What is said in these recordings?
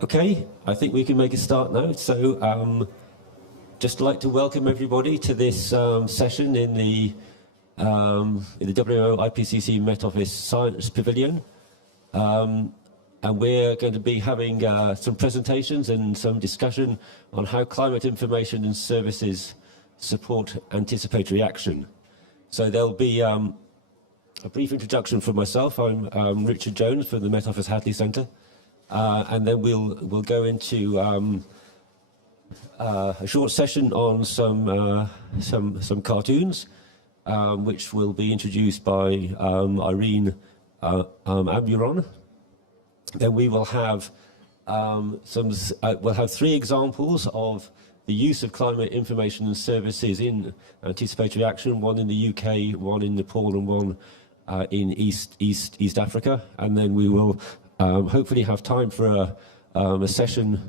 Okay, I think we can make a start now. So, just like to welcome everybody to this session in the WMO IPCC Met Office Science Pavilion. And we're going to be having some presentations and some discussion on how climate information and services support anticipatory action. So there'll be a brief introduction from myself. I'm Richard Jones from the Met Office Hadley Centre. And then we'll go into a short session on some cartoons, which will be introduced by Irene Amuron. Then we will have we'll have three examples of the use of climate information and services in anticipatory action. One in the UK, one in Nepal, and one in East Africa. And then we will hopefully have time for a session,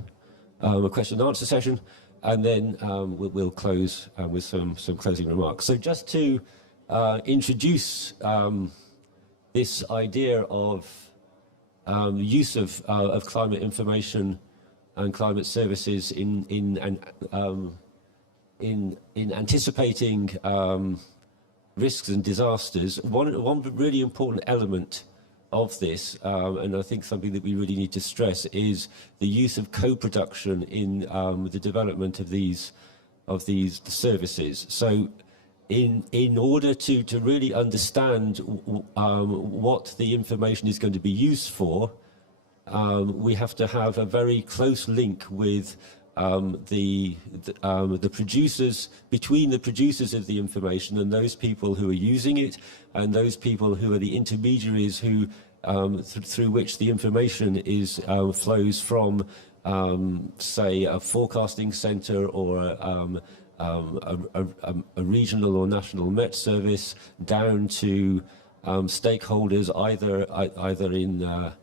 a question and answer session, and then we'll close with some closing remarks. So just to introduce this idea of use of climate information and climate services in anticipating risks and disasters, one really important element of this, and I think something that we really need to stress, is the use of co-production in the development of these services. So in order to really understand what the information is going to be used for, we have to have a very close link with the producers, between the producers of the information and those people who are using it, and those people who are the intermediaries who through which the information is flows from, say, a forecasting centre or a regional or national Met service down to stakeholders either in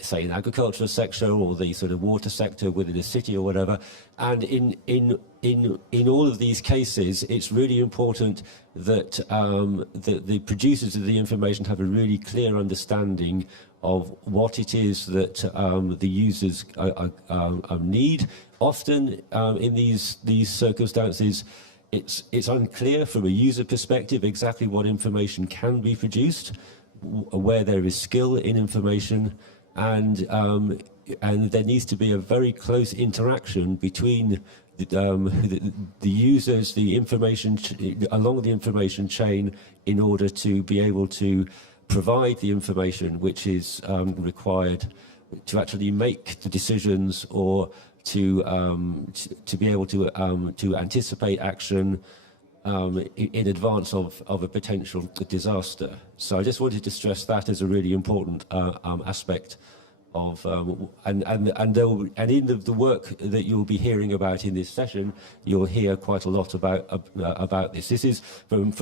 say an agricultural sector or the sort of water sector within a city or whatever. And in all of these cases, it's really important that the producers of the information have a really clear understanding of what it is that the users need. Often in these circumstances, it's unclear from a user perspective exactly what information can be produced, where there is skill in information, and there needs to be a very close interaction between the users, the information along the information chain, in order to be able to provide the information which is required to actually make the decisions, or to be able to anticipate action in advance of a potential disaster. So I just wanted to stress that as a really important aspect of and in the work that you'll be hearing about in this session, you'll hear quite a lot about this. This is from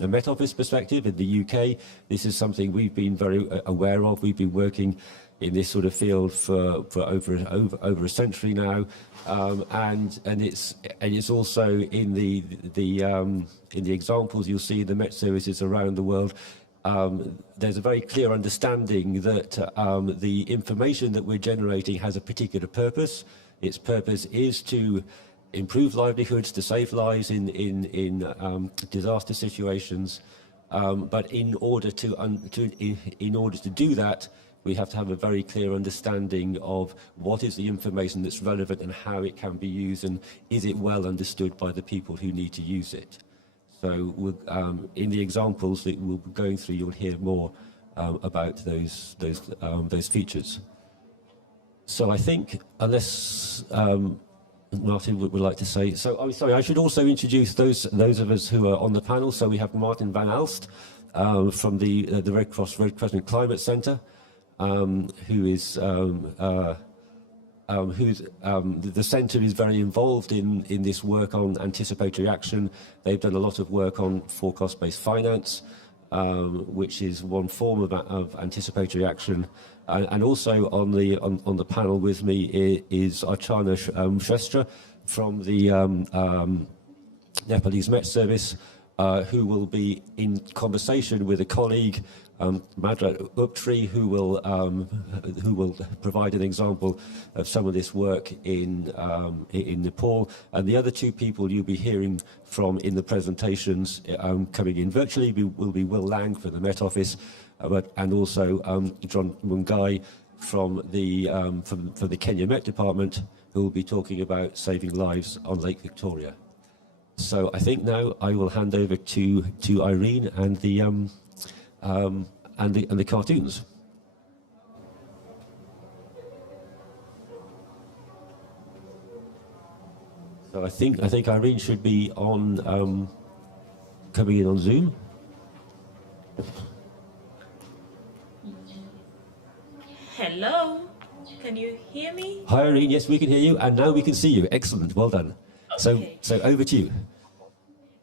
a Met Office perspective in the UK. This is something we've been very aware of. We've been working in this sort of field for over a century now, and it's also in the examples you'll see in the Met services around the world. There's a very clear understanding that the information that we're generating has a particular purpose. Its purpose is to improve livelihoods, to save lives in disaster situations. But in order to do that, we have to have a very clear understanding of what is the information that's relevant and how it can be used, and is it well understood by the people who need to use it. So in the examples that we'll be going through, you'll hear more about those features. So I think, unless Martin would like to say, so I'm sorry, I should also introduce those of us who are on the panel. So we have Martin van Aalst from the Red Cross Red Crescent Climate Centre, who is the centre is very involved in this work on anticipatory action. They've done a lot of work on forecast-based finance, which is one form of anticipatory action. And also on the panel with me is Archana Shrestha from the Nepalese Met Service, who will be in conversation with a colleague Madra Uptree, who will provide an example of some of this work in Nepal, and the other two people you'll be hearing from in the presentations coming in virtually will be Will Lang from the Met Office, and also John Mungai from the Kenya Met Department, who will be talking about saving lives on Lake Victoria. So I think now I will hand over to Irene and the cartoons. So I think Irene should be on coming in on Zoom. Hello, can you hear me? Hi Irene, yes we can hear you, and now we can see you. Excellent, well done. Okay. So over to you.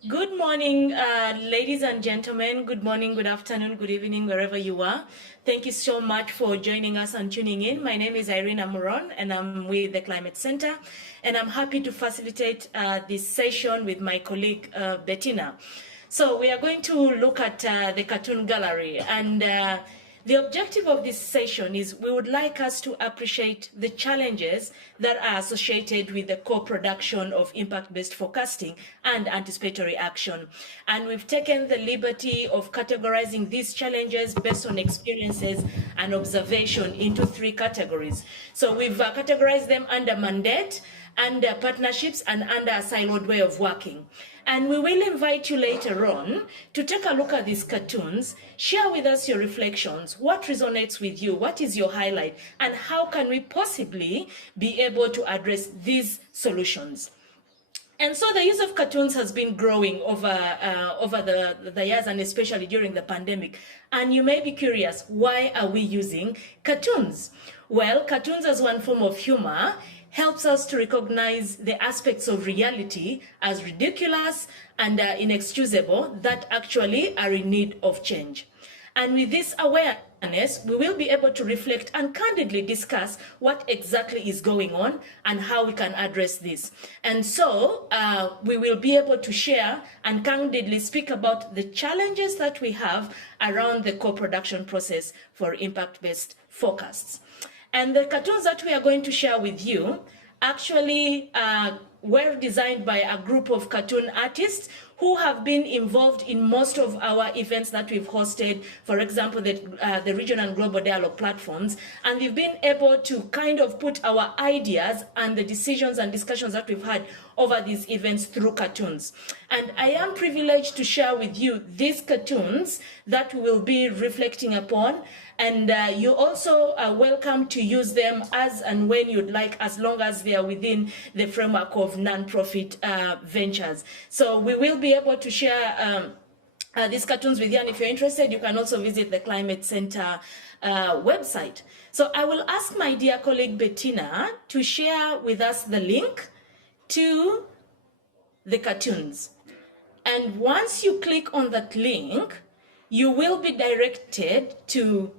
Good morning, ladies and gentlemen. Good morning, good afternoon, good evening, wherever you are. Thank you so much for joining us and tuning in. My name is Irene Amuron, and I'm with the Climate Center, and I'm happy to facilitate this session with my colleague, Bettina. So we are going to look at the cartoon gallery, and the objective of this session is we would like us to appreciate the challenges that are associated with the co-production of impact-based forecasting and anticipatory action. And we've taken the liberty of categorizing these challenges based on experiences and observation into three categories. So we've categorized them under mandate, under partnerships, and under a siloed way of working. And we will invite you later on to take a look at these cartoons, share with us your reflections, what resonates with you, what is your highlight, and how can we possibly be able to address these solutions. And so the use of cartoons has been growing over the years, and especially during the pandemic. And you may be curious, why are we using cartoons? Well, cartoons as one form of humor helps us to recognize the aspects of reality as ridiculous and inexcusable that actually are in need of change. And with this awareness, we will be able to reflect and candidly discuss what exactly is going on and how we can address this. And so we will be able to share and candidly speak about the challenges that we have around the co-production process for impact-based forecasts. And the cartoons that we are going to share with you actually were designed by a group of cartoon artists who have been involved in most of our events that we've hosted, for example, the regional and global dialogue platforms, and they've been able to kind of put our ideas and the decisions and discussions that we've had over these events through cartoons. And I am privileged to share with you these cartoons that we will be reflecting upon, and you also are welcome to use them as and when you'd like, as long as they are within the framework of non-profit ventures. So we will be able to share these cartoons with you, and if you're interested, you can also visit the Climate Center website. So I will ask my dear colleague Bettina to share with us the link to the cartoons. And once you click on that link, you will be directed to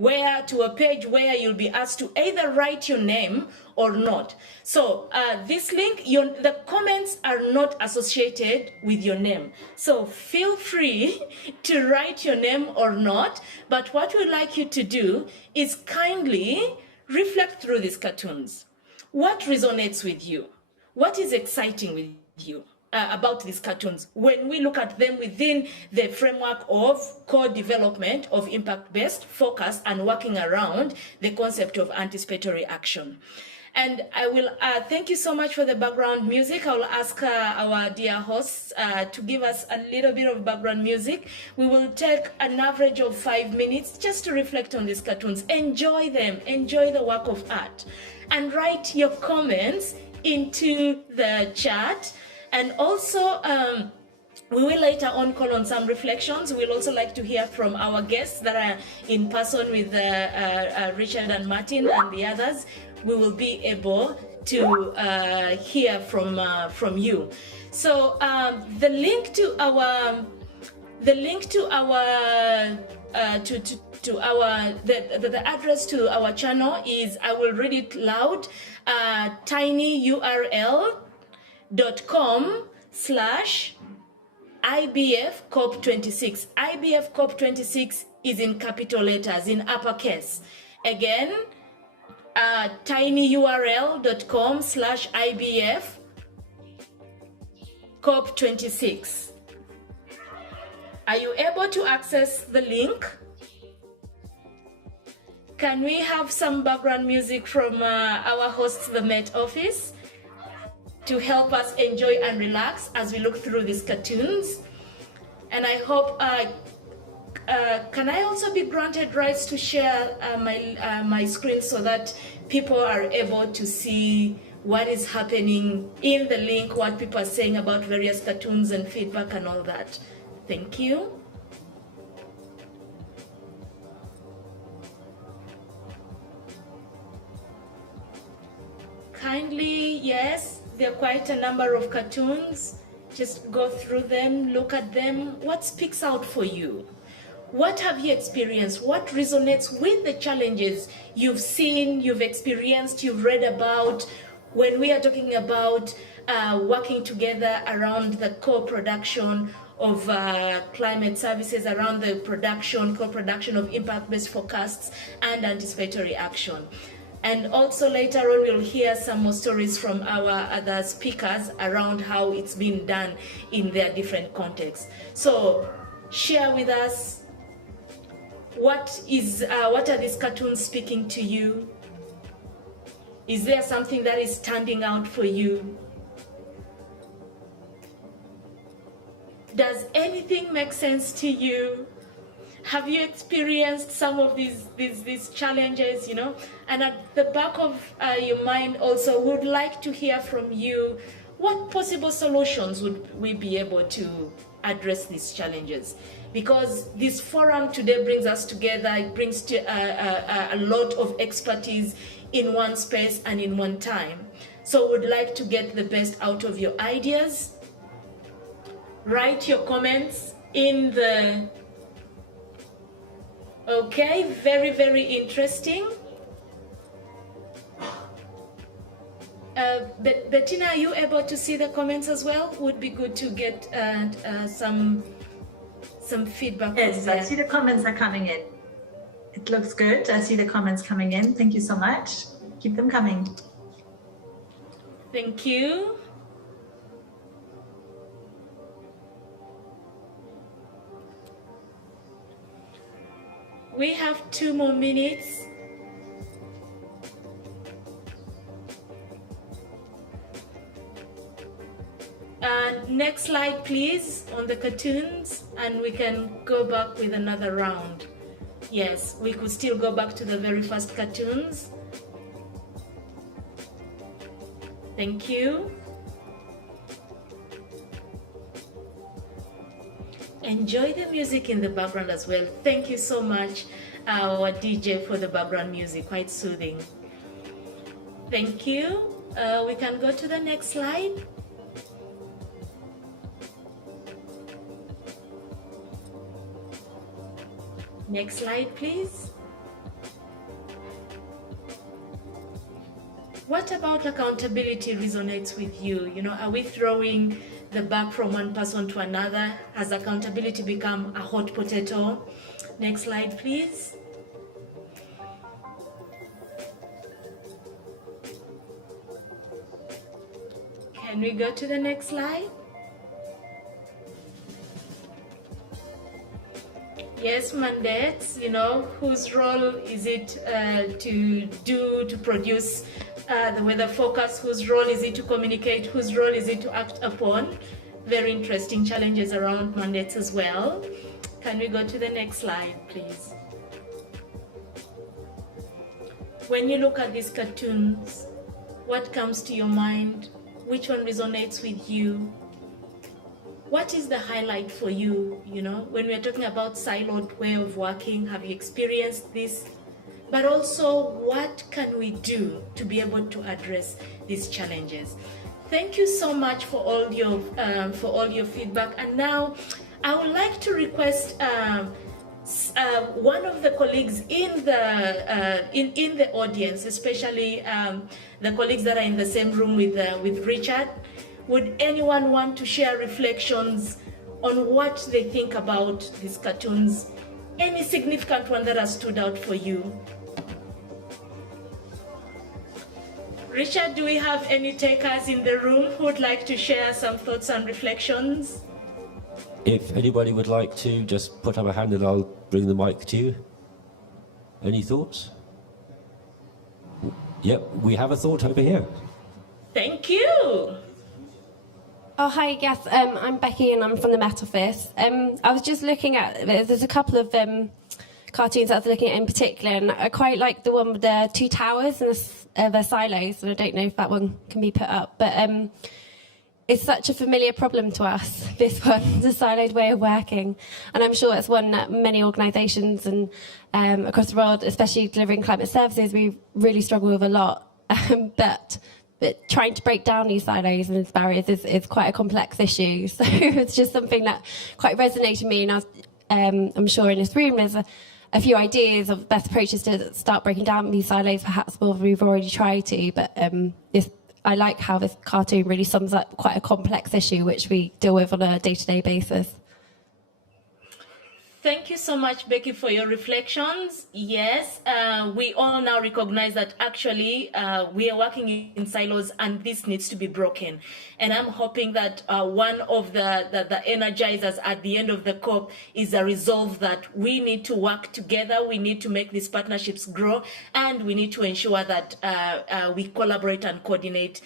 a page where you'll be asked to either write your name or not. So this link, the comments are not associated with your name. So feel free to write your name or not, but what we'd like you to do is kindly reflect through these cartoons. What resonates with you? What is exciting with you about these cartoons when we look at them within the framework of co-development of impact-based focus and working around the concept of anticipatory action? And I will thank you so much for the background music. I will ask our dear hosts to give us a little bit of background music. We will take an average of 5 minutes just to reflect on these cartoons. Enjoy them, enjoy the work of art, and write your comments into the chat. And also, we will later on call on some reflections. We'll also like to hear from our guests that are in person with Richard and Martin and the others. We will be able to hear from you. So the link to our the address to our channel is, I will read it loud, tinyurl.com/. IBF COP26. IBF COP26 is in capital letters, in uppercase. Again, tinyurl.com/IBF COP26. Are you able to access the link? Can we have some background music from our hosts, the Met Office, to help us enjoy and relax as we look through these cartoons? And I hope, can I also be granted rights to share my screen so that people are able to see what is happening in the link, what people are saying about various cartoons and feedback and all that? Thank you. Kindly, yes, there are quite a number of cartoons. Just go through them, look at them. What speaks out for you? What have you experienced? What resonates with the challenges you've seen, you've experienced, you've read about when we are talking about working together around the co-production of climate services, around the co-production of impact-based forecasts and anticipatory action. And also later on, we'll hear some more stories from our other speakers around how it's been done in their different contexts. So share with us, what are these cartoons speaking to you? Is there something that is standing out for you? Does anything make sense to you? Have you experienced some of these challenges, you know? And at the back of your mind also, would like to hear from you, what possible solutions would we be able to address these challenges? Because this forum today brings us together, it brings to a lot of expertise in one space and in one time. So would like to get the best out of your ideas. Write your comments in the... Okay, very, very interesting. Bettina, are you able to see the comments as well? Would be good to get some feedback. Yes, I see the comments are coming in. It looks good. I see the comments coming in. Thank you so much. Keep them coming. Thank you. We have 2 more minutes. Next slide, please, on the cartoons, and we can go back with another round. Yes, we could still go back to the very first cartoons. Thank you. Enjoy the music in the background as well. Thank you so much, our DJ, for the background music, quite soothing. Thank you. We can go to the next slide. Next slide, please. What about accountability resonates with you? You know, are we throwing the bag from one person to another? Has accountability become a hot potato? Next slide, please. Can we go to the next slide? Yes, mandates, you know, whose role is it to produce the weather forecast? Whose role is it to communicate? Whose role is it to act upon? Very interesting challenges around mandates as well. Can we go to the next slide, please? When you look at these cartoons, what comes to your mind? Which one resonates with you? What is the highlight for you? You know, when we're talking about siloed way of working, have you experienced this? But also, what can we do to be able to address these challenges? Thank you so much for all your feedback. And now, I would like to request one of the colleagues in the audience, especially the colleagues that are in the same room with Richard. Would anyone want to share reflections on what they think about these cartoons. Any significant one that has stood out for you? Richard, do we have any takers in the room who would like to share some thoughts and reflections? If anybody would like to, just put up a hand and I'll bring the mic to you. Any thoughts? Yep, we have a thought over here. Thank you. Oh, hi, yes, I'm Becky and I'm from the Met Office. I was just looking at, there's a couple of cartoons that I was looking at in particular, and I quite like the one with the two towers and the silos, and I don't know if that one can be put up, but it's such a familiar problem to us, this one, the siloed way of working. And I'm sure it's one that many organisations and across the world, especially delivering climate services, we really struggle with a lot. But trying to break down these silos and these barriers is quite a complex issue. So it's just something that quite resonated with me. And I'm sure in this room there's a few ideas of best approaches to start breaking down these silos, perhaps more than we've already tried to. But I like how this cartoon really sums up quite a complex issue which we deal with on a day-to-day basis. Thank you so much, Becky, for your reflections. Yes, we all now recognize that actually we are working in silos and this needs to be broken. And I'm hoping that one of the energizers at the end of the COP is a resolve that we need to work together, we need to make these partnerships grow, and we need to ensure that we collaborate and coordinate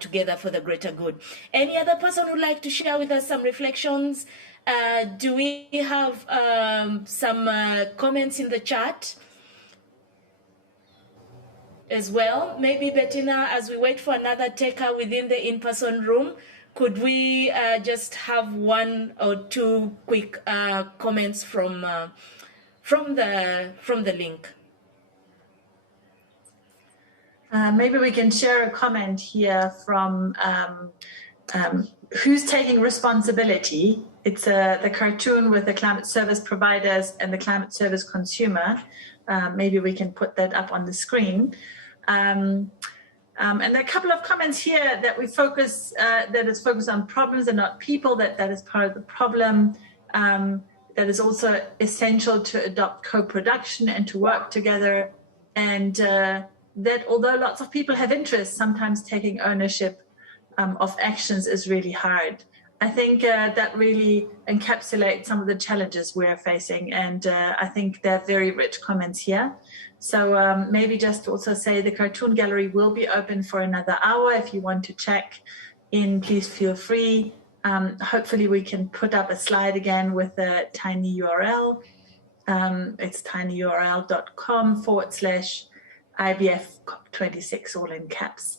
together for the greater good. Any other person who'd like to share with us some reflections? Do we have some comments in the chat as well? Maybe Bettina, as we wait for another taker within the in-person room, could we just have one or two quick comments from the link? Maybe we can share a comment here from who's taking responsibility. It's the cartoon with the climate service providers and the climate service consumer. Maybe we can put that up on the screen. And there are a couple of comments here that we focus, that is focused on problems and not people, that is part of the problem. That is also essential to adopt co-production and to work together. And that although lots of people have interests, sometimes taking ownership of actions is really hard. I think that really encapsulates some of the challenges we're facing, and I think they're very rich comments here. So maybe just also say the cartoon gallery will be open for another hour. If you want to check in, please feel free. Hopefully we can put up a slide again with a tiny URL. It's tinyurl.com/IBF COP26, all in caps.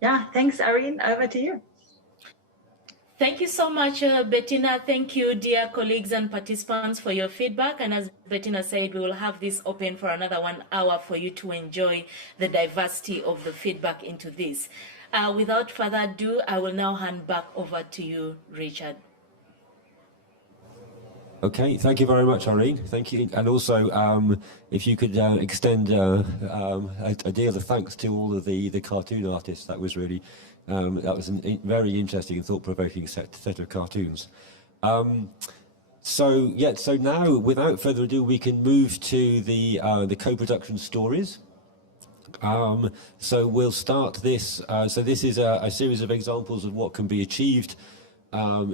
Yeah, thanks, Irene. Over to you. Thank you so much, Bettina. Thank you, dear colleagues and participants, for your feedback. And as Bettina said, we will have this open for another 1 hour for you to enjoy the diversity of the feedback into this. Without further ado, I will now hand back over to you, Richard. Okay, thank you very much, Irene. Thank you. And also, if you could extend a deal of thanks to all of the cartoon artists. That was really, that was a very interesting and thought-provoking set of cartoons. So now, without further ado, we can move to the co-production stories. So we'll start this. So this is a series of examples of what can be achieved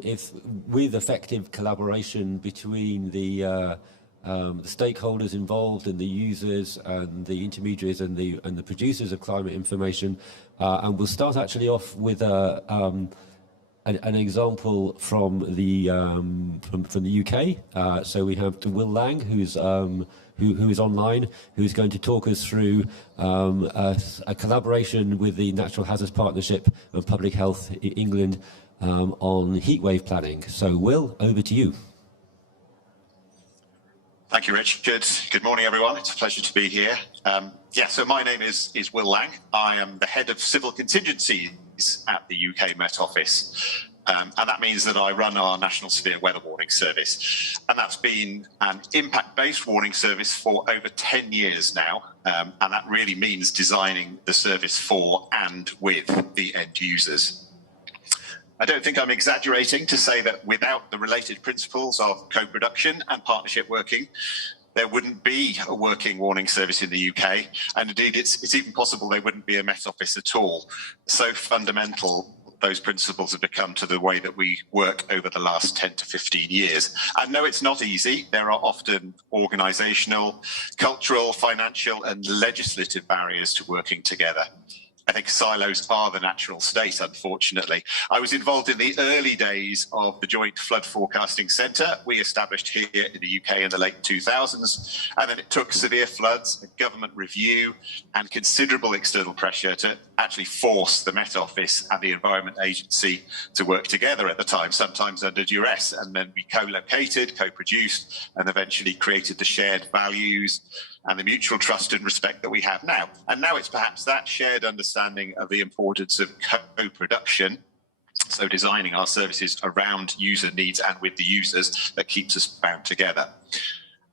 if with effective collaboration between the stakeholders involved and the users and the intermediaries and the producers of climate information. And we'll start actually off with an example from the UK. So we have Will Lang, who is online, who's going to talk us through a collaboration with the Natural Hazards Partnership and Public Health England on heatwave planning. So Will, over to you. Thank you, Richard. Good morning, everyone. It's a pleasure to be here. So my name is Will Lang. I am the head of civil contingencies at the UK Met Office. And that means that I run our National Severe Weather Warning Service. And that's been an impact-based warning service for over 10 years now. And that really means designing the service for and with the end users. I don't think I'm exaggerating to say that without the related principles of co-production and partnership working, there wouldn't be a working warning service in the UK. And indeed, it's even possible there wouldn't be a Met Office at all. So fundamental those principles have become to the way that we work over the last 10 to 15 years. And no, it's not easy. There are often organisational, cultural, financial and legislative barriers to working together. I think silos are the natural state, unfortunately. I was involved in the early days of the Joint Flood Forecasting Centre we established here in the UK in the late 2000s. And then it took severe floods, a government review and considerable external pressure to actually force the Met Office and the Environment Agency to work together at the time, sometimes under duress. And then we co-located, co-produced and eventually created the shared values and the mutual trust and respect that we have now. And now it's perhaps that shared understanding of the importance of co-production, so designing our services around user needs and with the users, that keeps us bound together.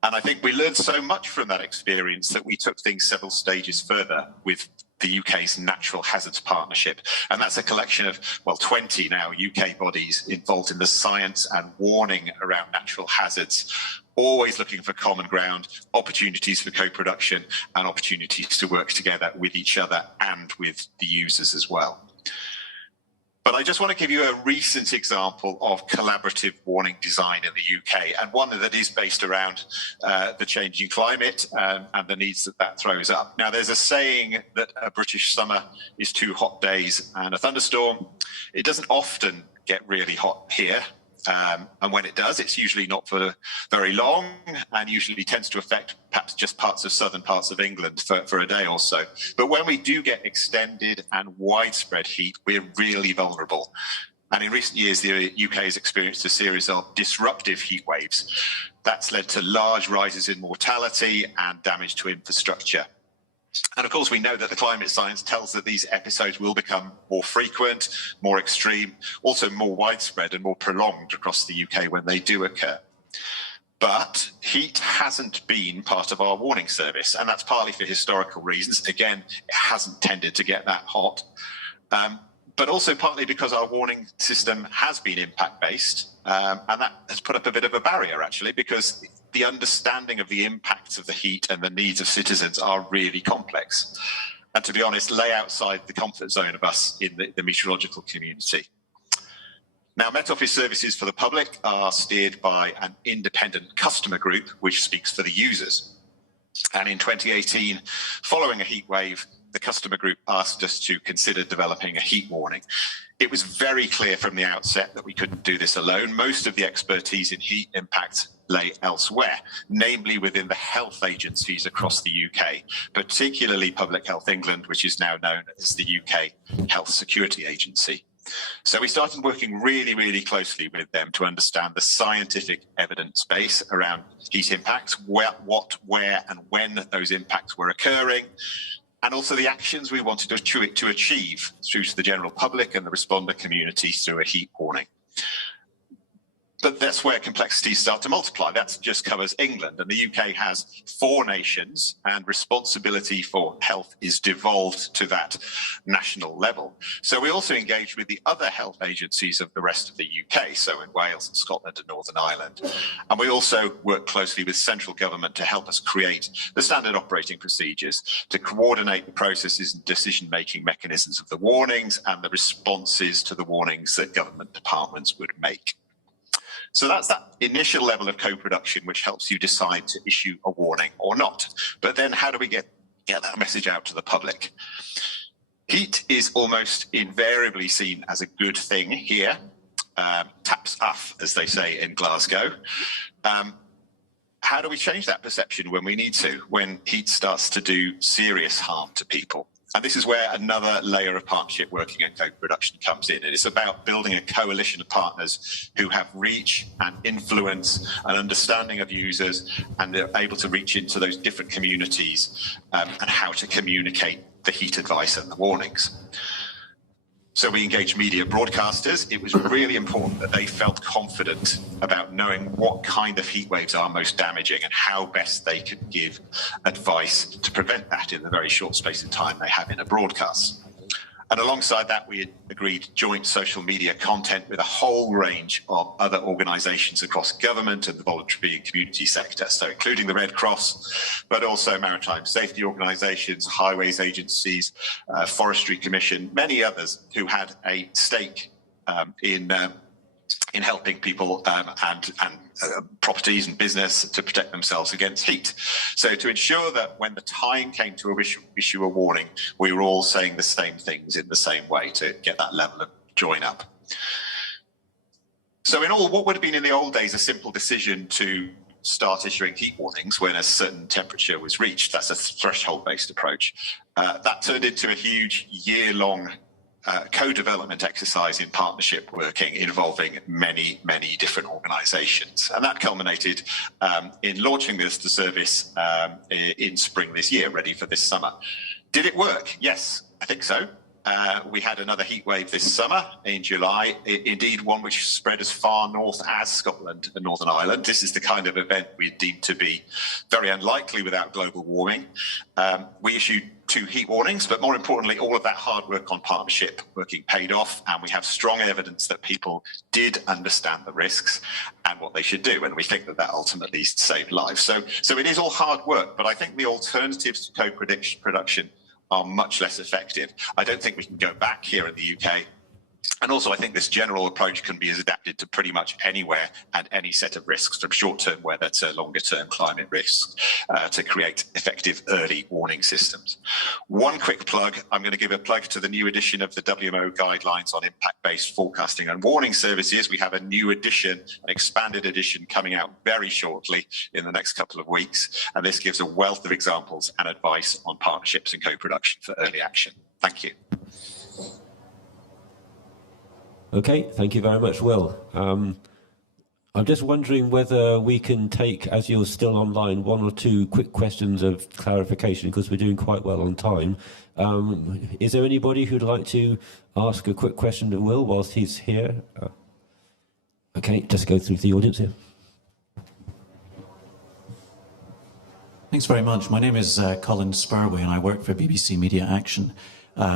And I think we learned so much from that experience that we took things several stages further with the UK's Natural Hazards Partnership. And that's a collection of, 20 now UK bodies involved in the science and warning around natural hazards, always looking for common ground, opportunities for co-production and opportunities to work together with each other and with the users as well. But I just want to give you a recent example of collaborative warning design in the UK, and one that is based around the changing climate and the needs that throws up. Now, there's a saying that a British summer is 2 hot days and a thunderstorm. It doesn't often get really hot here. And when it does, it's usually not for very long and usually tends to affect perhaps just southern parts of England for a day or so. But when we do get extended and widespread heat, we're really vulnerable. And in recent years, the UK has experienced a series of disruptive heat waves. That's led to large rises in mortality and damage to infrastructure. And of course, we know that the climate science tells that these episodes will become more frequent, more extreme, also more widespread and more prolonged across the UK when they do occur. But heat hasn't been part of our warning service, and that's partly for historical reasons. Again, it hasn't tended to get that hot, but also partly because our warning system has been impact-based, and that has put up a bit of a barrier, actually, because the understanding of the impacts of the heat and the needs of citizens are really complex. And to be honest, lay outside the comfort zone of us in the meteorological community. Now, Met Office services for the public are steered by an independent customer group, which speaks for the users. And in 2018, following a heat wave, the customer group asked us to consider developing a heat warning. It was very clear from the outset that we couldn't do this alone. Most of the expertise in heat impact lay elsewhere, namely within the health agencies across the UK, particularly Public Health England, which is now known as the UK Health Security Agency. So we started working really, really closely with them to understand the scientific evidence base around heat impacts, where and when those impacts were occurring, and also the actions we wanted to achieve through to the general public and the responder community through a heat warning. But that's where complexities start to multiply. That just covers England, and the UK has 4 nations, and responsibility for health is devolved to that national level. So we also engage with the other health agencies of the rest of the UK, so in Wales and Scotland and Northern Ireland. And we also work closely with central government to help us create the standard operating procedures, to coordinate the processes and decision-making mechanisms of the warnings and the responses to the warnings that government departments would make. So that's that initial level of co-production which helps you decide to issue a warning or not. But then how do we get that message out to the public? Heat is almost invariably seen as a good thing here. Taps off, as they say in Glasgow. How do we change that perception when we need to, when heat starts to do serious harm to people? And this is where another layer of partnership working and co-production comes in. And it's about building a coalition of partners who have reach and influence and understanding of users, and they're able to reach into those different communities and how to communicate the heat advice and the warnings. So we engaged media broadcasters. It was really important that they felt confident about knowing what kind of heat waves are most damaging and how best they could give advice to prevent that in the very short space of time they have in a broadcast. And alongside that, we agreed joint social media content with a whole range of other organisations across government and the voluntary and community sector, so including the Red Cross, but also maritime safety organisations, highways agencies, Forestry Commission, many others who had a stake in helping people and properties and business to protect themselves against heat. So to ensure that when the time came to issue a warning, we were all saying the same things in the same way to get that level of join up. So in all, what would have been in the old days a simple decision to start issuing heat warnings when a certain temperature was reached, that's a threshold-based approach, that turned into a huge year-long co-development exercise in partnership working involving many, many different organisations. And that culminated in launching the service in spring this year, ready for this summer. Did it work? Yes, I think so. We had another heat wave this summer in July, indeed one which spread as far north as Scotland and Northern Ireland. This is the kind of event we deemed to be very unlikely without global warming. We issued 2 heat warnings, but more importantly, all of that hard work on partnership working paid off, and we have strong evidence that people did understand the risks and what they should do, and we think that that ultimately saved lives. So it is all hard work, but I think the alternatives to co-production are much less effective. I don't think we can go back here in the UK. And also, I think this general approach can be adapted to pretty much anywhere and any set of risks, from short-term weather to longer-term climate risks, to create effective early warning systems. One quick plug, I'm going to give a plug to the new edition of the WMO Guidelines on Impact-Based Forecasting and Warning Services. We have a new edition, an expanded edition, coming out very shortly in the next couple of weeks. And this gives a wealth of examples and advice on partnerships and co-production for early action. Thank you. Okay, thank you very much, Will. I'm just wondering whether we can take, as you're still online, 1 or 2 quick questions of clarification, because we're doing quite well on time. Is there anybody who'd like to ask a quick question to Will whilst he's here? Okay, just go through the audience here. Thanks very much. My name is Colin Spurway, and I work for BBC Media Action.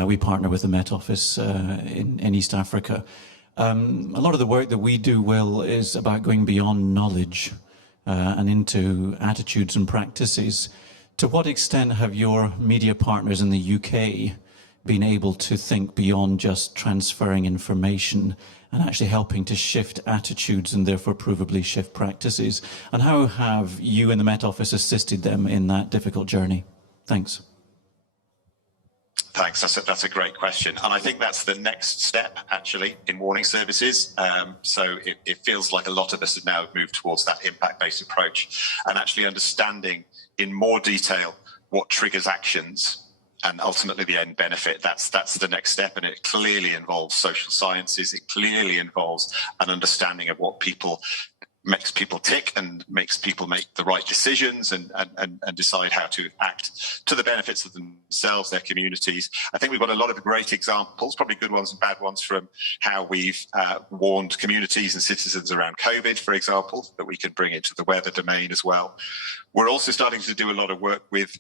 We partner with the Met Office in East Africa. A lot of the work that we do, Will, is about going beyond knowledge and into attitudes and practices. To what extent have your media partners in the UK been able to think beyond just transferring information and actually helping to shift attitudes and therefore provably shift practices? And how have you and the Met Office assisted them in that difficult journey? Thanks. Thanks. That's a great question. And I think that's the next step, actually, in warning services. So it feels like a lot of us have now moved towards that impact-based approach and actually understanding in more detail what triggers actions and ultimately the end benefit. That's the next step. And it clearly involves social sciences. It clearly involves an understanding of what makes people tick and makes people make the right decisions and decide how to act to the benefits of themselves, their communities. I think we've got a lot of great examples, probably good ones and bad ones, from how we've warned communities and citizens around COVID, for example, that we can bring into the weather domain as well. We're also starting to do a lot of work with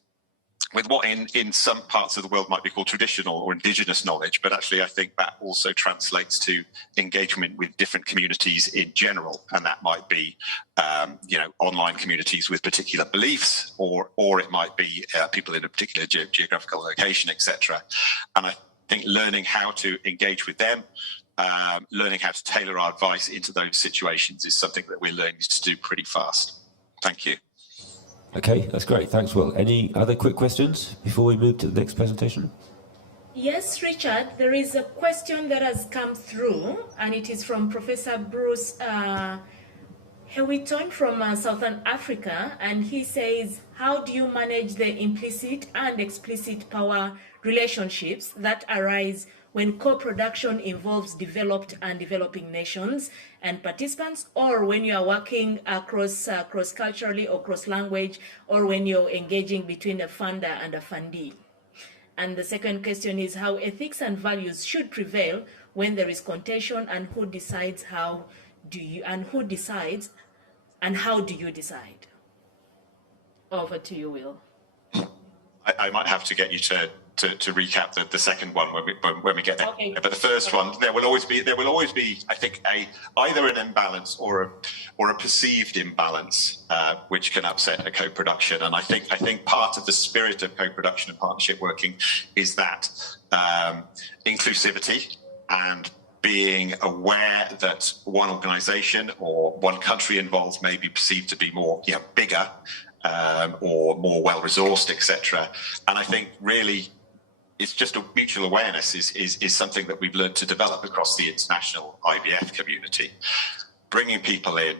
what in some parts of the world might be called traditional or indigenous knowledge, but actually I think that also translates to engagement with different communities in general, and that might be online communities with particular beliefs, or it might be people in a particular geographical location, etc. And I think learning how to engage with them, learning how to tailor our advice into those situations is something that we're learning to do pretty fast. Thank you. Okay, that's great. Thanks, Will. Any other quick questions before we move to the next presentation? Yes, Richard, there is a question that has come through, and it is from Professor Bruce Hewiton from Southern Africa, and he says, how do you manage the implicit and explicit power relationships that arise when co-production involves developed and developing nations and participants, or when you are working cross-culturally or cross-language, or when you're engaging between a funder and a fundee? And the second question is how ethics and values should prevail when there is contention, and who decides, how do you decide? Over to you, Will. I might have to get you to to recap the second one when we get there. Okay. But the first one, there will always be, I think, either an imbalance or a perceived imbalance, which can upset a co-production. And I think part of the spirit of co-production and partnership working is that inclusivity and being aware that one organisation or one country involved may be perceived to be more, bigger or more well-resourced, etc. And I think really it's just a mutual awareness is something that we've learned to develop across the international IBF community, bringing people in,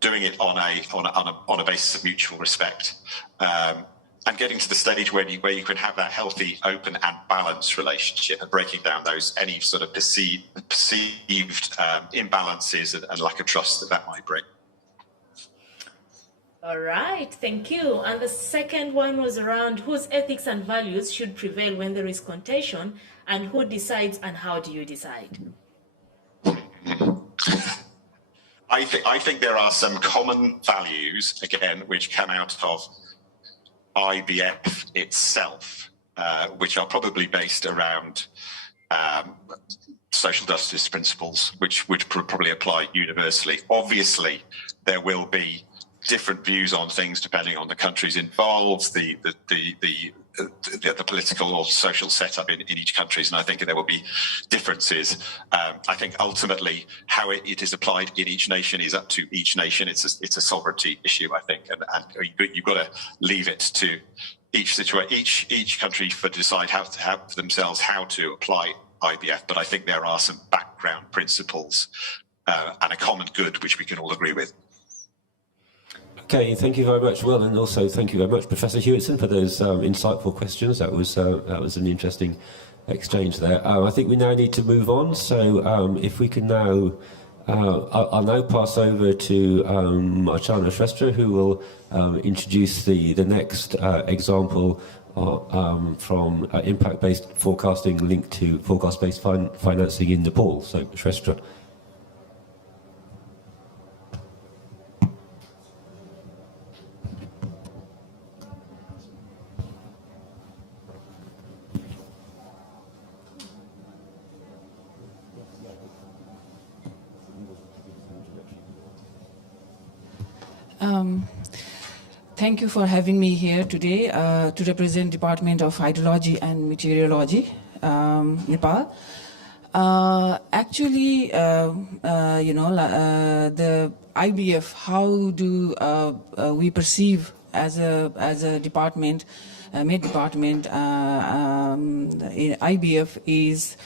doing it on a basis of mutual respect, and getting to the stage where you can have that healthy, open and balanced relationship, and breaking down any sort of perceived imbalances and lack of trust that might bring. All right, thank you. And the second one was around whose ethics and values should prevail when there is contention, and who decides and how do you decide? I think there are some common values, again, which come out of IBF itself, which are probably based around social justice principles, which probably apply universally. Obviously, there will be different views on things depending on the countries involved, the political or social setup in each country, and I think there will be differences. I think ultimately how it is applied in each nation is up to each nation. It's a sovereignty issue, I think, and you've got to leave it to each country to decide how for themselves how to apply IBF. But I think there are some background principles and a common good which we can all agree with. Okay, thank you very much, Will, and also thank you very much, Professor Hewitson, for those insightful questions. That was an interesting exchange there. I think we now need to move on. So if we can now, I'll now pass over to Archana Shrestha, who will introduce the next example from impact-based forecasting linked to forecast-based financing in Nepal. So, Shrestha. Thank you for having me here today to represent Department of Hydrology and Meteorology, Nepal. Actually, the IBF, how do we perceive as a department, Met department, IBF is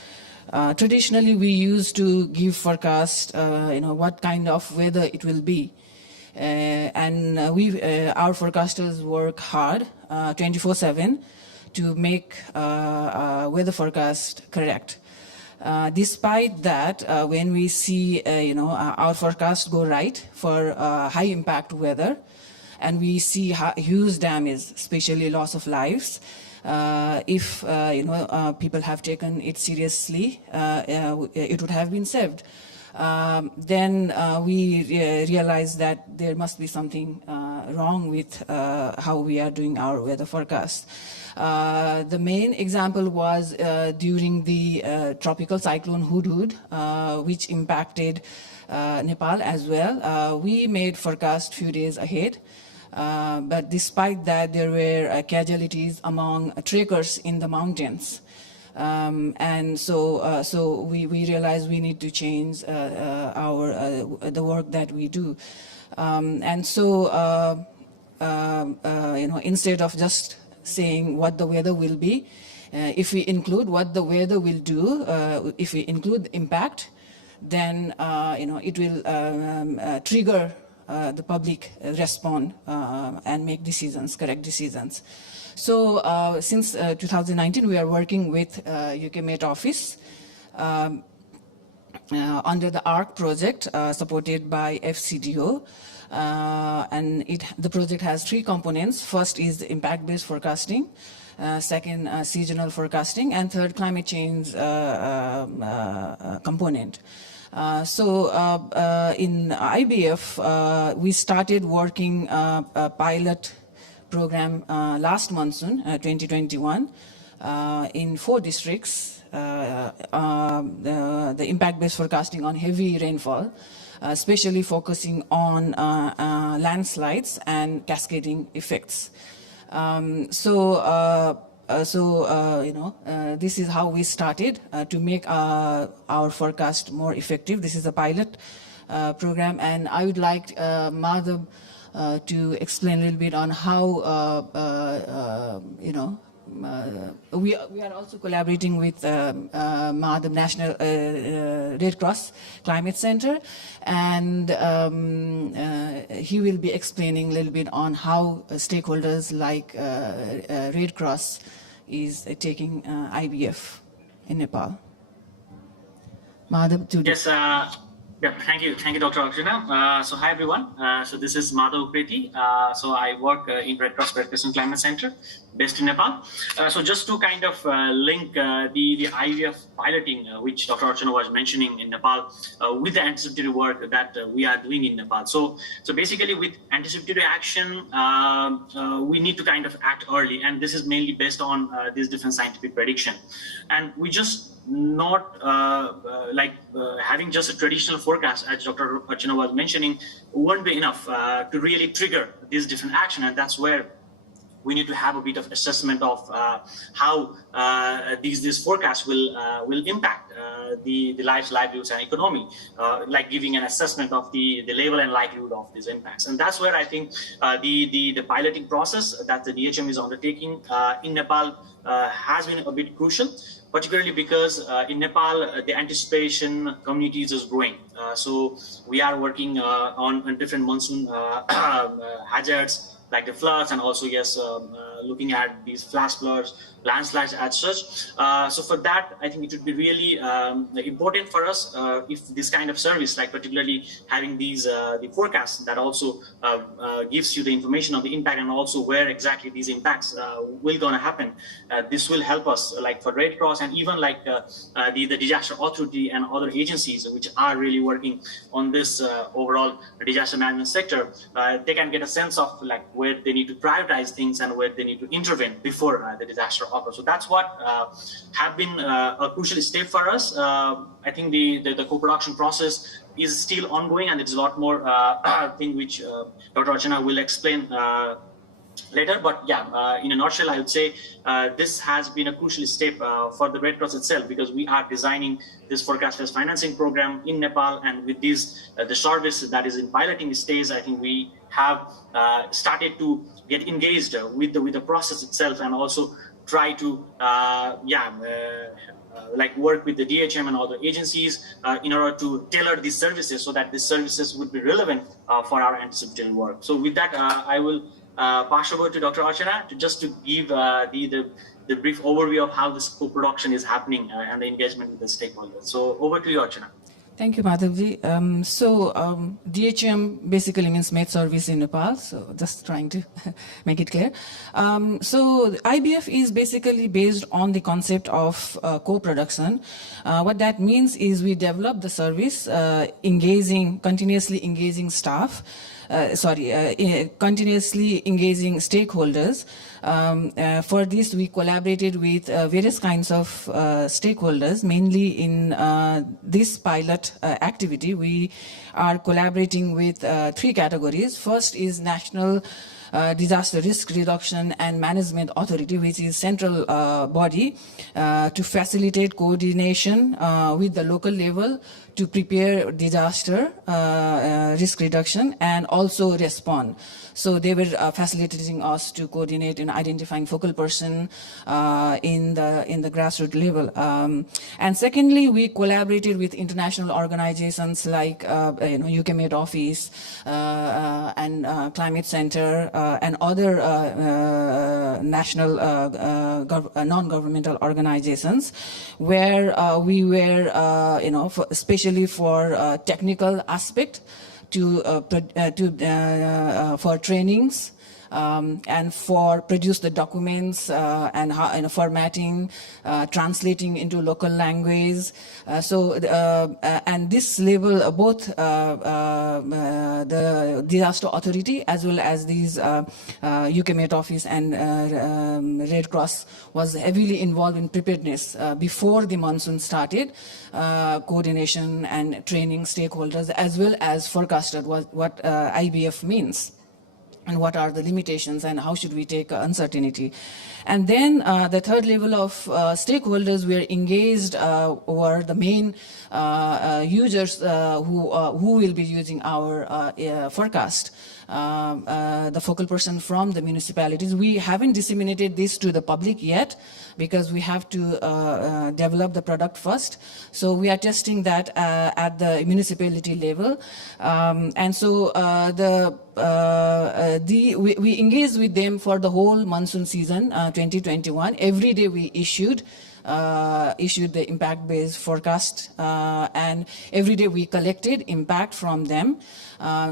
traditionally we used to give forecast, what kind of weather it will be. And our forecasters work hard 24/7 to make weather forecast correct. Despite that, when we see our forecast go right for high impact weather, and we see huge damage, especially loss of lives, if people have taken it seriously, it would have been saved. Then we realized that there must be something wrong with how we are doing our weather forecast. The main example was during the tropical cyclone Hudhud, which impacted Nepal as well. We made forecast few days ahead, but despite that, there were casualties among trekkers in the mountains. And so we realized we need to change the work that we do. And so instead of just saying what the weather will be, if we include what the weather will do, if we include impact, then it will trigger the public respond and make decisions, correct decisions. So since 2019, we are working with UK Met Office under the ARC project supported by FCDO. And the project has three components. First is the impact-based forecasting, second seasonal forecasting, and third climate change component. So in IBF, we started working a pilot program last monsoon, 2021, in 4 districts, the impact-based forecasting on heavy rainfall, especially focusing on landslides and cascading effects. This is how we started to make our forecast more effective. This is a pilot program, and I would like Madhav to explain a little bit on how we are also collaborating with Madhav National Red Cross Climate Center, and he will be explaining a little bit on how stakeholders like Red Cross is taking IBF in Nepal. Madhav, to yes. Yeah, thank you, Dr. Archana. So hi everyone. So this is Madhav Upreti. So I work in Red Cross Climate Center, based in Nepal. So just to kind of link the IVF piloting, which Dr. Archana was mentioning in Nepal, with the anticipatory work that we are doing in Nepal. So basically, with anticipatory action, we need to kind of act early, and this is mainly based on these different scientific prediction, and we just not having just a traditional forecast, as Dr. Archana was mentioning, won't be enough to really trigger this different action, and that's where we need to have a bit of assessment of how these forecasts will impact the lives, livelihoods, and economy, like giving an assessment of the level and likelihood of these impacts. And that's where I think the piloting process that the DHM is undertaking in Nepal has been a bit crucial, particularly because in Nepal, the anticipation communities is growing. So we are working on different monsoon hazards, like the floods, and also, yes, looking at these flash floods, landslides as such. So for that, I think it would be really important for us if this kind of service, like particularly having these the forecasts that also gives you the information of the impact and also where exactly these impacts will gonna happen. This will help us, like for Red Cross and even like the Disaster Authority and other agencies which are really working on this overall disaster management sector. They can get a sense of like where they need to prioritize things and where they need to intervene before the disaster occurs. So that's what have been a crucial step for us. I think the co-production process is still ongoing, and it's a lot more thing which Dr. Archana will explain later. But yeah, in a nutshell, I would say this has been a crucial step for the Red Cross itself, because we are designing this forecast-based financing program in Nepal, and with this the service that is in piloting stage, I think we have started to get engaged with the process itself, and also try to like work with the DHM and other agencies in order to tailor these services so that these services would be relevant for our anticipatory work. So with that, I will pass over to Dr. Archana to give the brief overview of how this co-production is happening and the engagement with the stakeholders. So over to you, Archana. Thank you, Madhavji. DHM basically means Med Service in Nepal, so just trying to make it clear. So IBF is basically based on the concept of co-production. What that means is we develop the service continuously engaging staff, continuously engaging stakeholders. For this, we collaborated with various kinds of stakeholders, mainly in this pilot activity. We are collaborating with 3 categories. First is National Disaster Risk Reduction and Management Authority, which is central body to facilitate coordination with the local level to prepare disaster risk reduction and also respond. So they were facilitating us to coordinate in identifying focal person in the grassroots level. And secondly, we collaborated with international organizations like UK Med Office and Climate Center and other national non-governmental organizations, where we were, especially for technical aspect, for trainings, and for produce the documents and how, formatting, translating into local language. And this level, both the disaster authority as well as these UK Met Office and Red Cross was heavily involved in preparedness before the monsoon started, coordination and training stakeholders as well as forecasted what IBF means and what are the limitations and how should we take uncertainty. And then the third level of stakeholders were engaged were the main users who will be using our forecast. The focal person from the municipalities. We haven't disseminated this to the public yet because we have to develop the product first. So we are testing that at the municipality level. And so we engaged with them for the whole monsoon season 2021. Every day we issued the impact-based forecast, and every day we collected impact from them.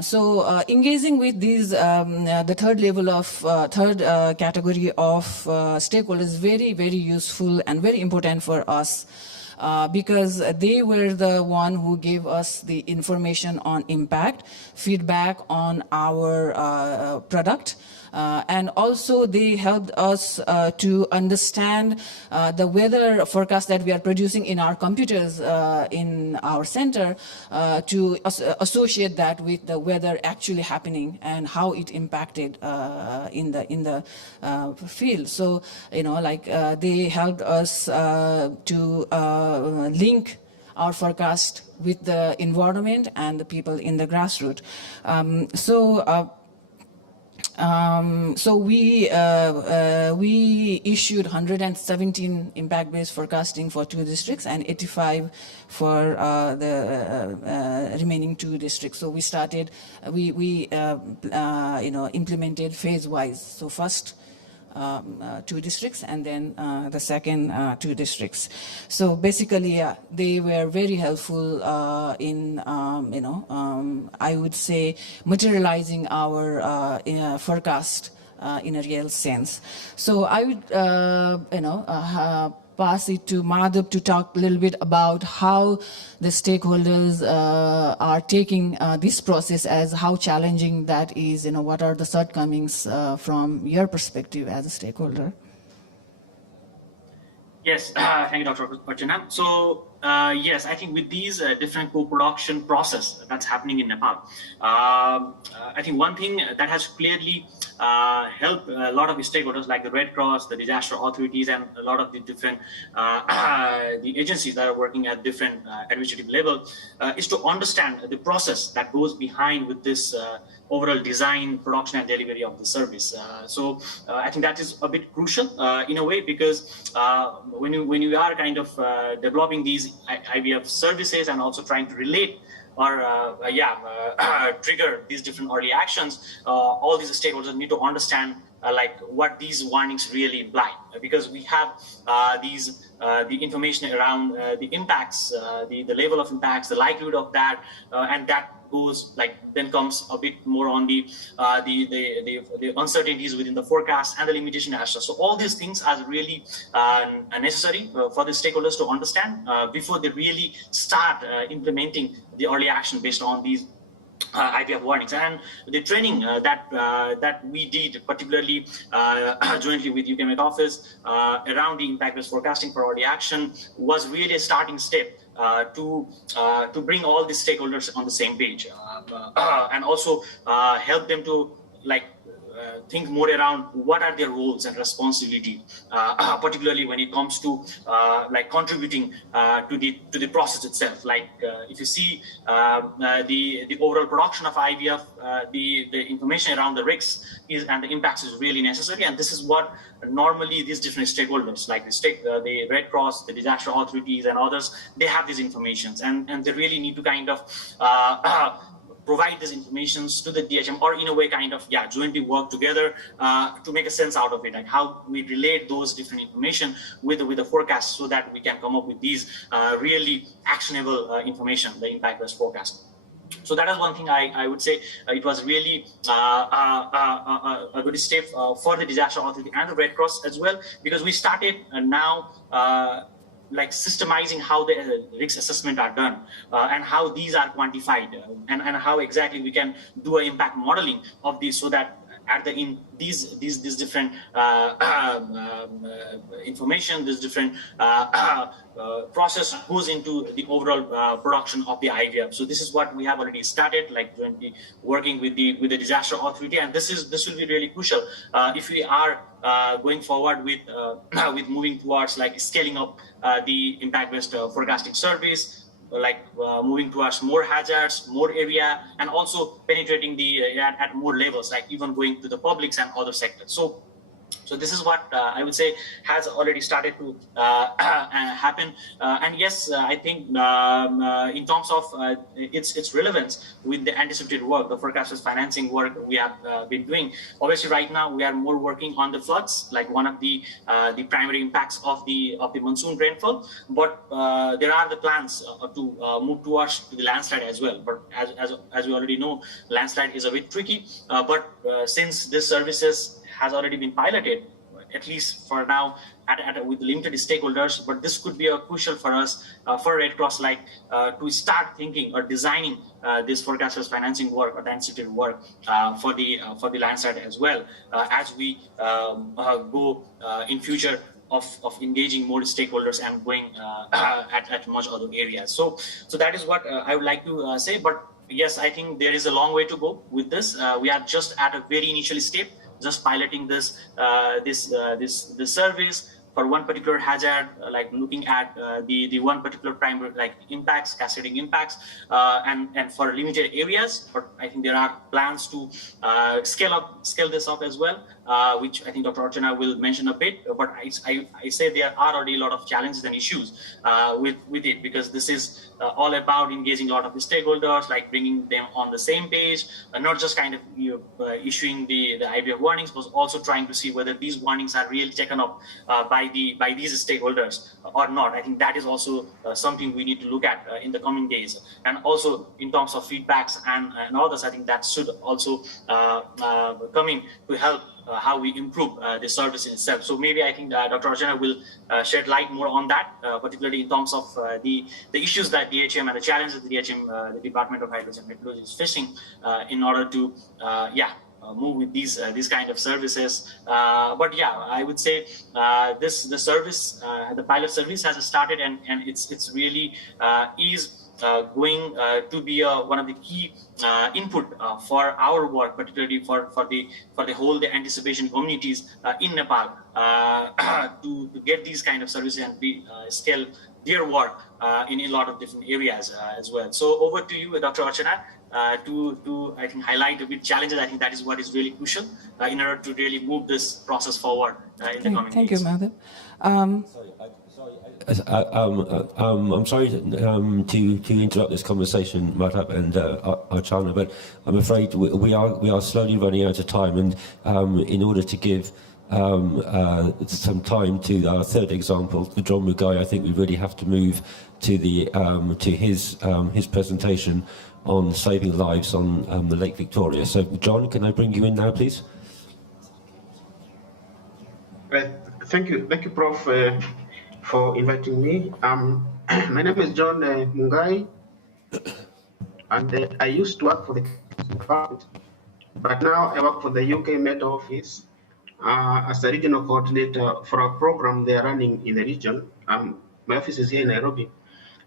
So engaging with these, the third level of third category of stakeholders is very, very useful and very important for us. Because they were the one who gave us the information on impact, feedback on our product, and also they helped us to understand the weather forecast that we are producing in our computers in our center, to associate that with the weather actually happening and how it impacted in the field. So they helped us to link our forecast with the environment and the people in the grassroots. So we issued 117 impact-based forecasting for 2 districts and 85 for the remaining 2 districts. So we started, we implemented phase-wise. So first 2 districts and then the second 2 districts. So basically, they were very helpful in, I would say, materializing our forecast in a real sense. So I would, pass it to Madhav to talk a little bit about how the stakeholders are taking this process, as how challenging that is, what are the shortcomings from your perspective as a stakeholder? Yes, thank you, Dr. Archana. So, yes, I think with these different co-production process that's happening in Nepal, I think one thing that has clearly helped a lot of the stakeholders like the Red Cross, the disaster authorities, and a lot of the different the agencies that are working at different administrative level is to understand the process that goes behind with this overall design, production, and delivery of the service. So I think that is a bit crucial in a way, because when you are kind of developing these IVF services and also trying to relate or trigger these different early actions, all these stakeholders need to understand like what these warnings really imply, because we have the information around the impacts, the level of impacts, the likelihood of that, and that goes then comes a bit more on the uncertainties within the forecast and the limitation aspects. So all these things are really necessary for the stakeholders to understand before they really start implementing the early action based on these IVF warnings. And the training that we did, particularly jointly with UK Met Office around the impact-based forecasting for early action, was really a starting step to bring all the stakeholders on the same page, and also help them to think more around what are their roles and responsibility, particularly when it comes to contributing to the process itself. If you see the overall production of IVF, the information around the risks and the impacts is really necessary, and this is what normally these different stakeholders like the Red Cross, the disaster authorities, and others, they have these informations, and they really need to kind of provide these informations to the DHM, or in a way kind of jointly work together to make a sense out of it, like how we relate those different information with the forecast, so that we can come up with these really actionable information, the impact-based forecast. So that is one thing I would say it was really a good step for the disaster authority and the Red Cross as well, because we started now like systemizing how the risk assessment are done and how these are quantified and how exactly we can do an impact modeling of these, so that at the in these different information, this different process goes into the overall production of the IVF. So this is what we have already started, like jointly working with the disaster authority, and this will be really crucial if we are going forward with moving towards like scaling up the impact-based forecasting service, like moving towards more hazards, more area, and also penetrating the at more levels, like even going to the publics and other sectors. So this is what I would say has already started to happen. And yes, I think in terms of its relevance with the anticipated work, the forecasters financing work we have been doing. Obviously, right now we are more working on the floods, like one of the primary impacts of the monsoon rainfall. But there are the plans to move towards the landslide as well. But as we already know, landslide is a bit tricky. But since this services has already been piloted, at least for now, with limited stakeholders. But this could be crucial for us, for Red Cross, like to start thinking or designing this forecasters financing work or the anticipated work for the landslide as well, as we go in future of engaging more stakeholders and going at much other areas. So that is what I would like to say. But yes, I think there is a long way to go with this. We are just at a very initial step, just piloting this service for one particular hazard, like looking at the one particular primary like impacts, cascading impacts, and for limited areas. But I think there are plans to scale this up as well, which I think Dr. Archana will mention a bit. But I say there are already a lot of challenges and issues with it, because this is all about engaging a lot of the stakeholders, like bringing them on the same page, not just kind of issuing the IVF warnings, but also trying to see whether these warnings are really taken up by these stakeholders or not. I think that is also something we need to look at in the coming days. And also in terms of feedbacks and others, I think that should also come in to help how we improve the service itself. So maybe I think Dr. Archana will shed light more on that, particularly in terms of the issues that DHM and the challenges that DHM, the Department of Hydrology and Meteorology, is facing in order to move with these kind of services. But yeah, I would say the service, the pilot service has started, and it's really is going to be one of the key input for our work, particularly for the whole the anticipation communities in Nepal to get these kind of services and scale their work in a lot of different areas as well. So over to you, Dr. Archana, to I think highlight a bit challenges. I think that is what is really crucial in order to really move this process forward in the coming Thank days. you, Madhav. I'm sorry to interrupt this conversation, Madhav and Archana, but I'm afraid we are slowly running out of time, and in order to give some time to our third example, the John Mugai, I think we really have to move to his presentation on saving lives on the Lake Victoria. So, John, can I bring you in now, please? Thank you, Prof, for inviting me. My name is John Mugai, and I used to work for the department, but now I work for the UK Met Office as a regional coordinator for a program they are running in the region. My office is here in Nairobi,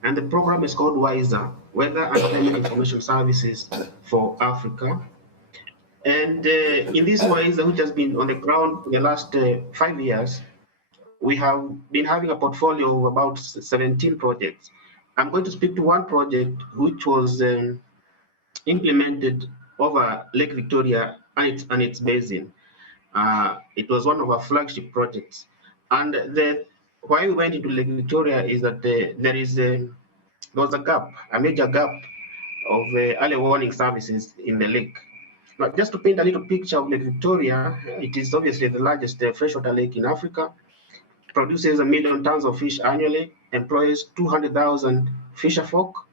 and the program is called WISER, Weather and Climate Information Services for Africa. And in this WISER, which has been on the ground for the last 5 years, we have been having a portfolio of about 17 projects. I'm going to speak to one project which was implemented over Lake Victoria and its basin. It was one of our flagship projects. And why we went into Lake Victoria is that there was a gap, a major gap of early warning services in the lake. Now, just to paint a little picture of Lake Victoria, it is obviously the largest freshwater lake in Africa, produces 1 million tons of fish annually, employs 200,000 fisher folk,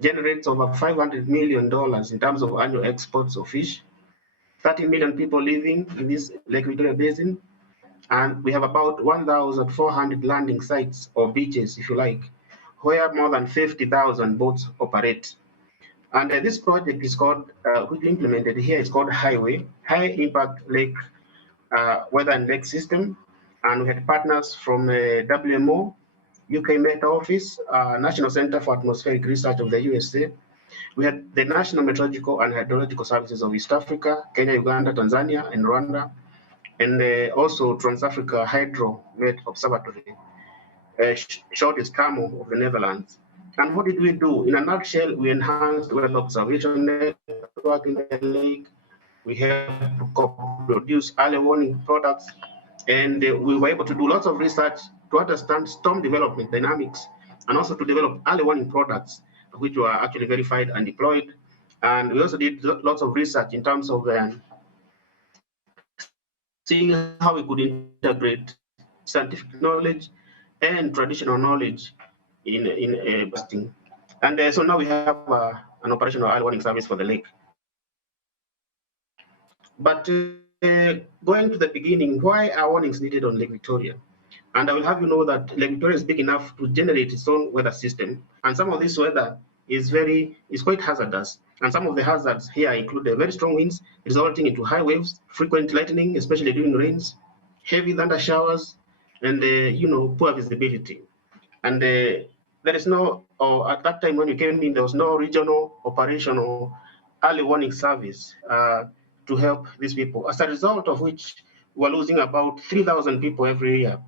generates over $500 million in terms of annual exports of fish. 30 million people living in this Lake Victoria Basin, and we have about 1,400 landing sites or beaches, if you like, where more than 50,000 boats operate. And this project is called, which we implemented here, is called Highway, High Impact Lake Weather and Lake System. And we had partners from WMO, UK Met Office, National Center for Atmospheric Research of the USA. We had the National Meteorological and Hydrological Services of East Africa, Kenya, Uganda, Tanzania, and Rwanda, and also Trans-Africa Hydro Met Observatory, short is TRAMO of the Netherlands. And what did we do? In a nutshell, we enhanced weather observation network in the lake. We helped to produce early warning products, and we were able to do lots of research to understand storm development dynamics, and also to develop early warning products, which were actually verified and deployed. And we also did lots of research in terms of seeing how we could integrate scientific knowledge and traditional knowledge in busting. And so now we have an operational early warning service for the lake. But going to the beginning, why are warnings needed on Lake Victoria? And I will have you know that Lake Victoria is big enough to generate its own weather system, and some of this weather is quite hazardous. And some of the hazards here include very strong winds resulting into high waves, frequent lightning, especially during rains, heavy thunder showers, and poor visibility. And there is no, or at that time when you came in, there was no regional operational early warning service to help these people. As a result of which, we're losing about 3,000 people every year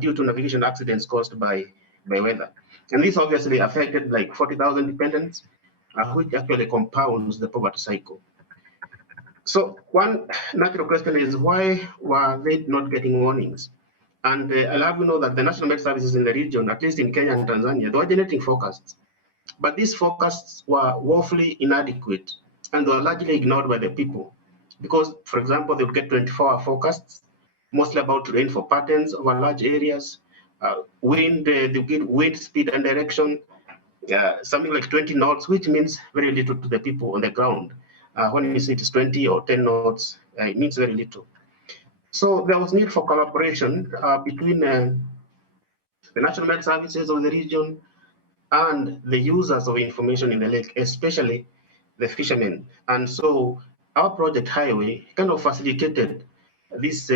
due to navigation accidents caused by weather. And this obviously affected like 40,000 dependents, which actually compounds the poverty cycle. So one natural question is, why were they not getting warnings? And I'll have you know that the National Met Services in the region, at least in Kenya and Tanzania, they were generating forecasts. But these forecasts were woefully inadequate, and they were largely ignored by the people. Because, for example, they would get 24-hour forecasts, mostly about rainfall patterns over large areas, wind, they get wind speed and direction, something like 20 knots, which means very little to the people on the ground. When you say it is 20 or 10 knots, it means very little. So there was need for collaboration between the National Met Services of the region and the users of information in the lake, especially the fishermen. And so our project Highway kind of facilitated this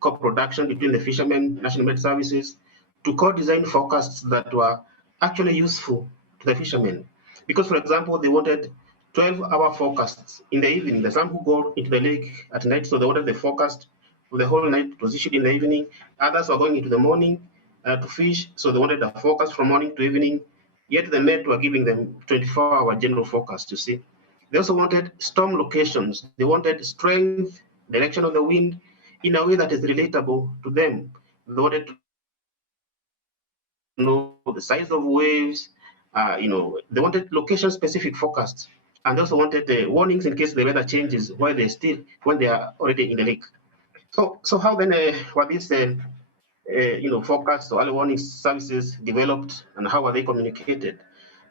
co-production between the fishermen, National Met Services, to co-design forecasts that were actually useful to the fishermen. Because, for example, they wanted 12-hour forecasts in the evening. There's some who go into the lake at night, so they wanted the forecast for the whole night. It was issued in the evening. Others were going into the morning to fish, so they wanted a forecast from morning to evening. Yet the Met were giving them 24-hour general forecast, you see. They also wanted storm locations. They wanted strength, direction of the wind, in a way that is relatable to them. They wanted to know the size of waves, they wanted location-specific forecasts, and they also wanted the warnings in case the weather changes when they are already in the lake. So how then were these forecasts or early warning services developed, and how are they communicated?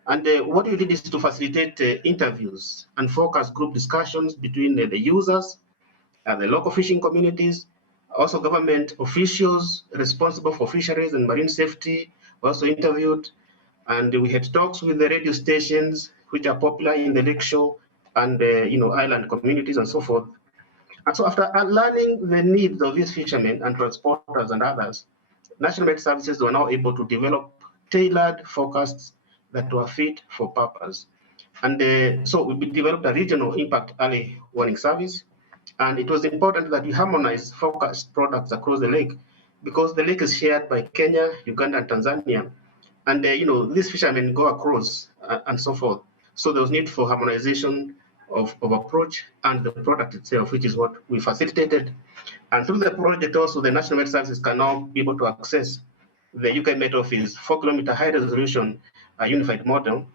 And what we did is to facilitate interviews and focus group discussions between the users, the local fishing communities, also government officials responsible for fisheries and marine safety were also interviewed. And we had talks with the radio stations, which are popular in the lakeshore and island communities and so forth. And so after learning the needs of these fishermen and transporters and others, National Met Services were now able to develop tailored forecasts that were fit for purpose. And so we developed a regional impact early warning service. And it was important that we harmonize forecast products across the lake, because the lake is shared by Kenya, Uganda, and Tanzania. And these fishermen go across and so forth. So there was need for harmonization of approach and the product itself, which is what we facilitated. And through the project also, the National Met Services can now be able to access the UK Met Office 4-kilometer high resolution unified model,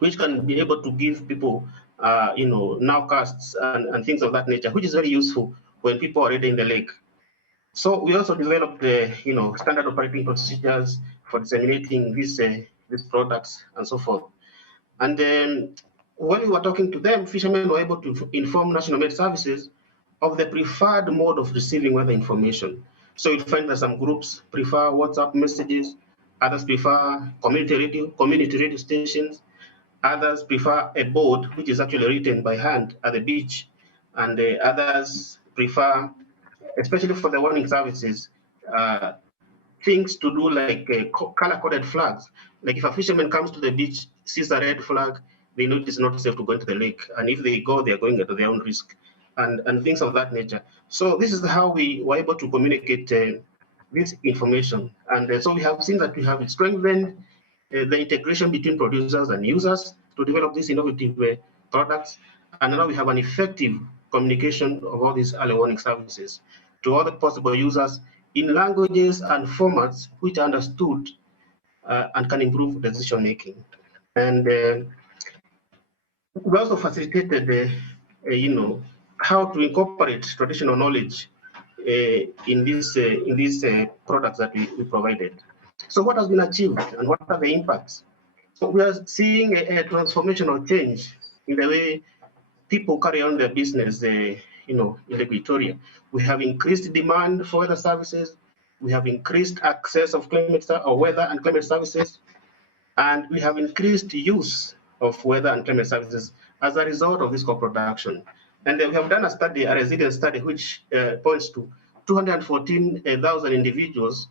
which can be able to give people nowcasts and things of that nature, which is very useful when people are already in the lake. So we also developed standard operating procedures for disseminating these products and so forth. And then when we were talking to them, fishermen were able to inform National Met Services of the preferred mode of receiving weather information. So you'll find that some groups prefer WhatsApp messages, others prefer community radio stations, others prefer a board, which is actually written by hand at the beach, and others prefer, especially for the warning services, things to do like color-coded flags. Like if a fisherman comes to the beach, sees a red flag, they know it's not safe to go into the lake. And if they go, they're going at their own risk, and things of that nature. So this is how we were able to communicate this information. And so we have seen that we have strengthened the integration between producers and users to develop these innovative products. And now we have an effective communication of all these early warning services to all the possible users in languages and formats which are understood and can improve decision making. And we also facilitated, how to incorporate traditional knowledge in these products that we provided. So what has been achieved and what are the impacts? So we are seeing a transformational change in the way people carry on their business, in Lake Victoria. We have increased demand for weather services. We have increased access of weather and climate services, and we have increased use of weather and climate services as a result of this co-production. And we have done a study, a resilience study, which points to 214,000 individuals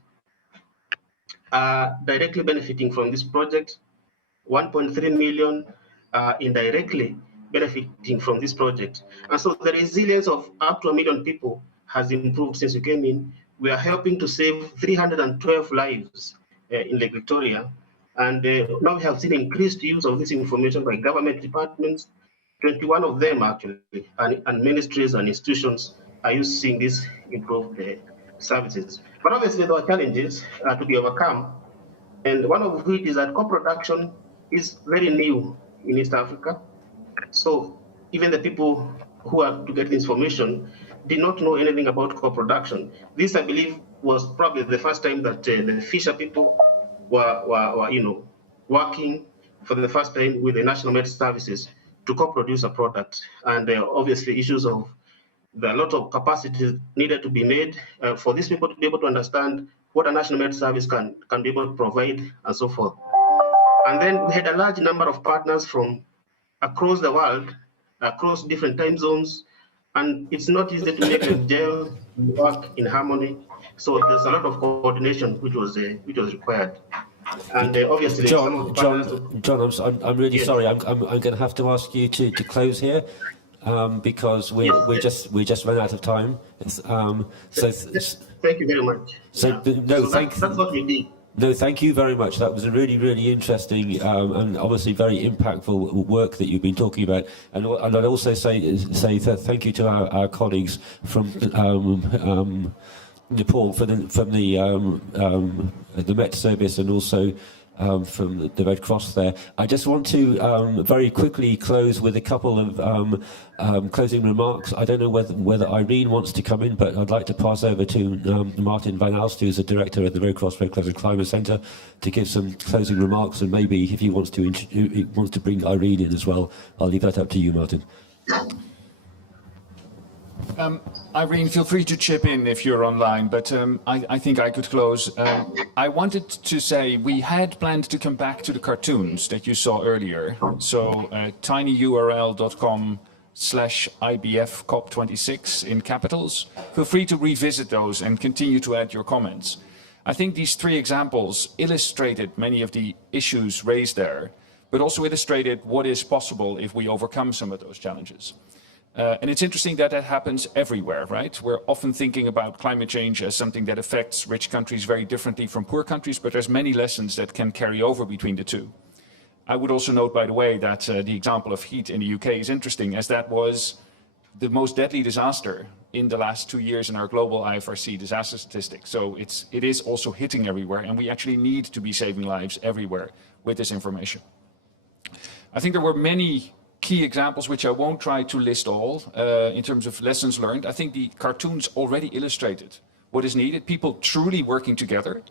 are directly benefiting from this project, 1.3 million indirectly benefiting from this project. And so the resilience of up to 1 million people has improved since we came in. We are helping to save 312 lives in Lake Victoria. And now we have seen increased use of this information by government departments. 21 of them actually, and ministries and institutions are using these improved services. But obviously there are challenges to be overcome. And one of which is that co-production is very new in East Africa. So even the people who are to get the information did not know anything about co-production. This, I believe, was probably the first time that the fisher people were working for the first time with the National Met Services to co-produce a product. And obviously issues of a lot of capacity needed to be made for these people to be able to understand what a National Met Service can be able to provide and so forth. And then we had a large number of partners from across the world, across different time zones, and it's not easy to make them gel, work in harmony. So there's a lot of coordination which was required. And obviously, John, I'm really sorry. I'm going to have to ask you to close here because we just ran out of time. Thank you very much. That's what we did. No, thank you very much. That was a really, really interesting and obviously very impactful work that you've been talking about. And I'd also say thank you to our colleagues from Nepal from the Met Service and also from the Red Cross there. I just want to very quickly close with a couple of closing remarks. I don't know whether Irene wants to come in, but I'd like to pass over to Martin van Aalst, who's the director of the Red Cross Red Crescent Climate Centre, to give some closing remarks, and maybe if he wants to bring Irene in as well, I'll leave that up to you, Martin. Irene, feel free to chip in if you're online, but I think I could close. I wanted to say we had planned to come back to the cartoons that you saw earlier. So tinyurl.com/IBF-COP26 in capitals. Feel free to revisit those and continue to add your comments. I think these three examples illustrated many of the issues raised there, but also illustrated what is possible if we overcome some of those challenges. And it's interesting that that happens everywhere, right? We're often thinking about climate change as something that affects rich countries very differently from poor countries, but there's many lessons that can carry over between the two. I would also note, by the way, that the example of heat in the UK is interesting, as that was the most deadly disaster in the last 2 years in our global IFRC disaster statistics. So it is also hitting everywhere, and we actually need to be saving lives everywhere with this information. I think there were many key examples, which I won't try to list all, in terms of lessons learned. I think the cartoons already illustrated what is needed, people truly working together.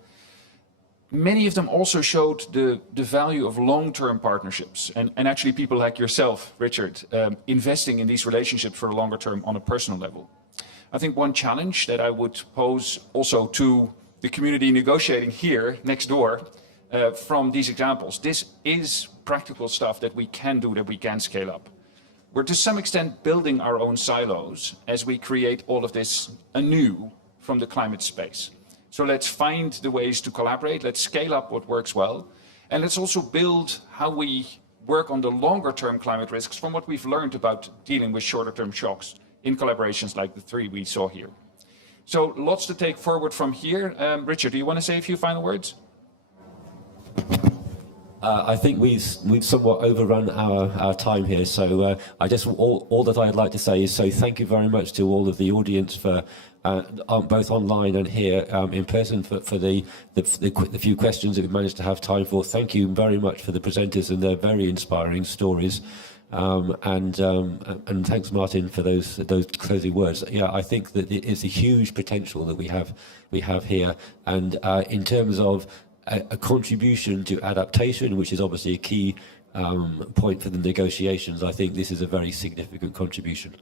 many of them also showed the value of long-term partnerships and actually people like yourself, Richard, investing in these relationships for a longer term on a personal level. I think one challenge that I would pose also to the community negotiating here next door from these examples, this is practical stuff that we can do, that we can scale up. We're to some extent building our own silos as we create all of this anew from the climate space. So let's find the ways to collaborate, let's scale up what works well, and let's also build how we work on the longer term climate risks from what we've learned about dealing with shorter term shocks in collaborations like the three we saw here. So lots to take forward from here. Richard, do you want to say a few final words? I think we've somewhat overrun our time here, so I just all that I'd like to say is thank you very much to all of the audience for both online and here in person for the few questions that we've managed to have time for. Thank you very much for the presenters and their very inspiring stories, and thanks Martin for those closing words. Yeah, I think that it's a huge potential that we have here, and in terms of a contribution to adaptation, which is obviously a key point for the negotiations. I think this is a very significant contribution.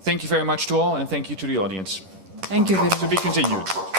Thank you very much to all, and thank you to the audience. Thank you very much. To be continued.